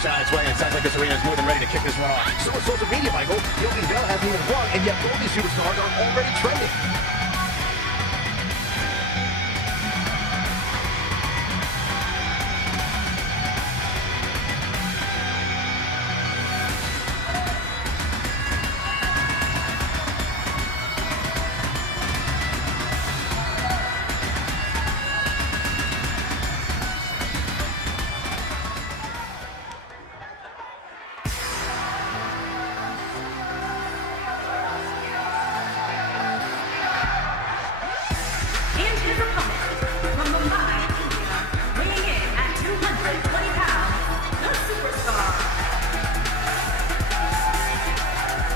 match on its way, and it sounds like this arena is more than ready to kick this one off. So with social media, Michael, Yogi Bell hasn't even won, and yet both these superstars are already trending.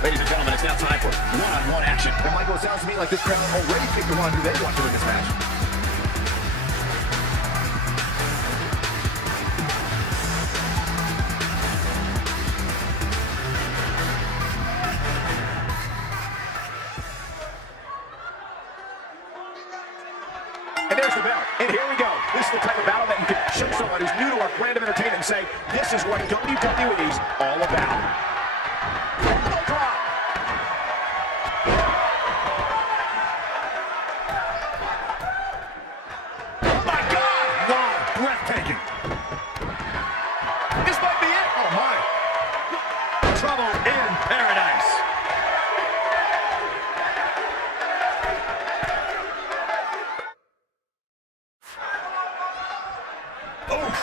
Ladies and gentlemen, it's now time for one-on-one action. And Michael, it sounds to me like this crowd already picked the one who they want to win this match. And there's the bell. And here we go. This is the type of battle that you can show someone who's new to our brand of entertainment and say, this is what WWE's all about. Breathtaking. This might be it. Oh, my. Trouble in paradise. Oof.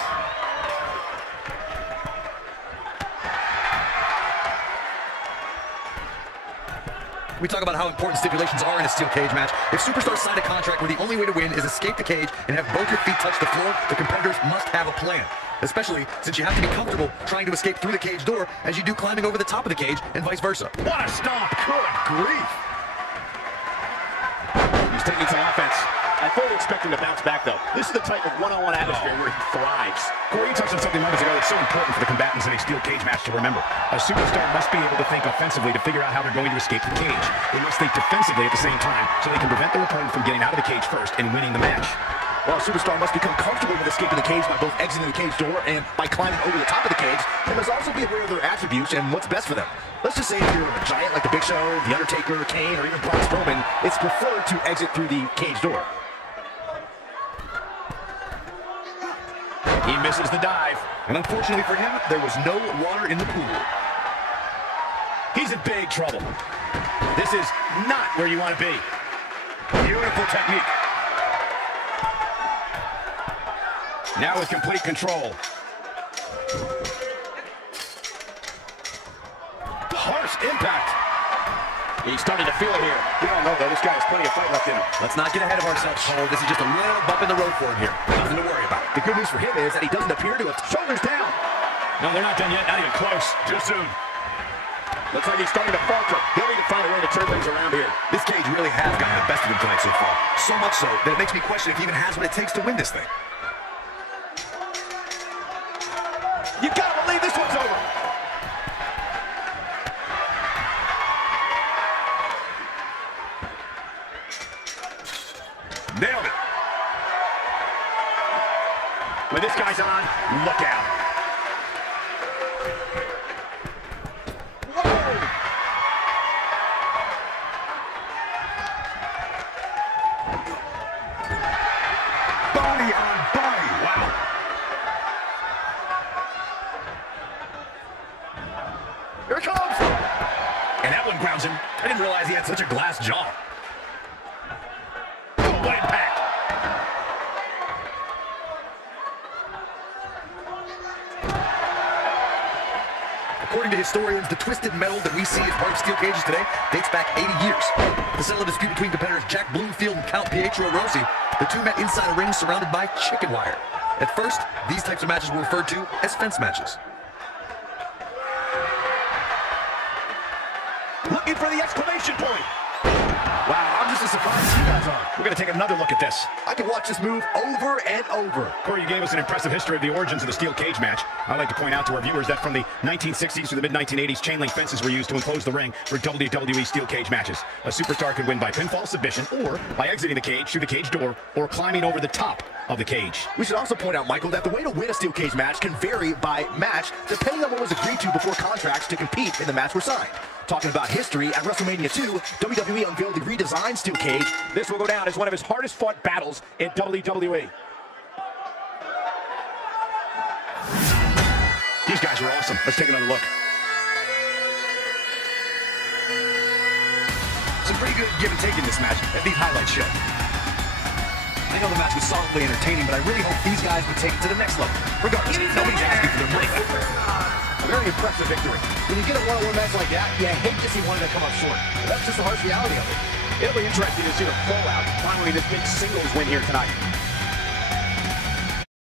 We talk about how important stipulations are in a steel cage match. If superstars sign a contract where the only way to win is escape the cage and have both your feet touch the floor, the competitors must have a plan. Especially since you have to be comfortable trying to escape through the cage door as you do climbing over the top of the cage and vice versa. What a stomp. Good grief. He's taking some offense. I fully expect him to bounce back, though. This is the type of one-on-one atmosphere where he thrives. Corey, you touched on something moments ago that's so important for the combatants in a steel cage match to remember. A superstar must be able to think offensively to figure out how they're going to escape the cage. They must think defensively at the same time so they can prevent their opponent from getting out of the cage first and winning the match. Well, a superstar must become comfortable with escaping the cage by both exiting the cage door and by climbing over the top of the cage. They must also be aware of their attributes and what's best for them. Let's just say if you're a giant like the Big Show, The Undertaker, Kane, or even Braun Strowman, it's preferred to exit through the cage door. He misses the dive. And unfortunately for him, there was no water in the pool. He's in big trouble. This is not where you want to be. Beautiful technique. Now with complete control. Harsh impact. He's starting to feel it here. We all know, though, this guy has plenty of fight left in him. Let's not get ahead of ourselves, Cole. This is just a little bump in the road for him here. Nothing to worry about. The good news for him is that he doesn't appear to have shoulders down. No, they're not done yet. Not even close. Too soon. Looks like he's starting to falter. He'll need to find a way to turn things around here. This cage really has gotten the best of him tonight so far. So much so that it makes me question if he even has what it takes to win this thing. You gotta believe this one's over. Nailed it. When this guy's on, look out. Whoa! Body on body. Wow. Here it comes. And that one grounds him. I didn't realize he had such a glass jaw. Oh, what impact. According to historians, the twisted metal that we see as part of steel cages today dates back 80 years. To settle a dispute between competitors Jack Bloomfield and Count Pietro Rossi, the two met inside a ring surrounded by chicken wire. At first, these types of matches were referred to as fence matches. Looking for the exclamation point. Wow, I'm just just as surprised as you guys are. We're going to take another look at this. I can watch this move over and over. Corey, you gave us an impressive history of the origins of the steel cage match. I'd like to point out to our viewers that from the 1960s to the mid-1980s, chain link fences were used to enclose the ring for WWE steel cage matches. A superstar could win by pinfall submission or by exiting the cage through the cage door or climbing over the top of the cage. We should also point out, Michael, that the way to win a steel cage match can vary by match depending on what was agreed to before contracts to compete in the match were signed. Talking about history, at WrestleMania 2, WWE unveiled the redesigned steel cage. This will go down as one of his hardest fought battles in WWE. These guys are awesome. Let's take another look. Some pretty good give and take in this match, as these highlights show. I know the match was solidly entertaining, but I really hope these guys would take it to the next level. Regardless, nobody's asking for their money back. A very impressive victory. When you get a one-on-one match like that, you hate to see one of them come up short. That's just the harsh reality of it. It'll be interesting to see the fallout following this big singles win here tonight.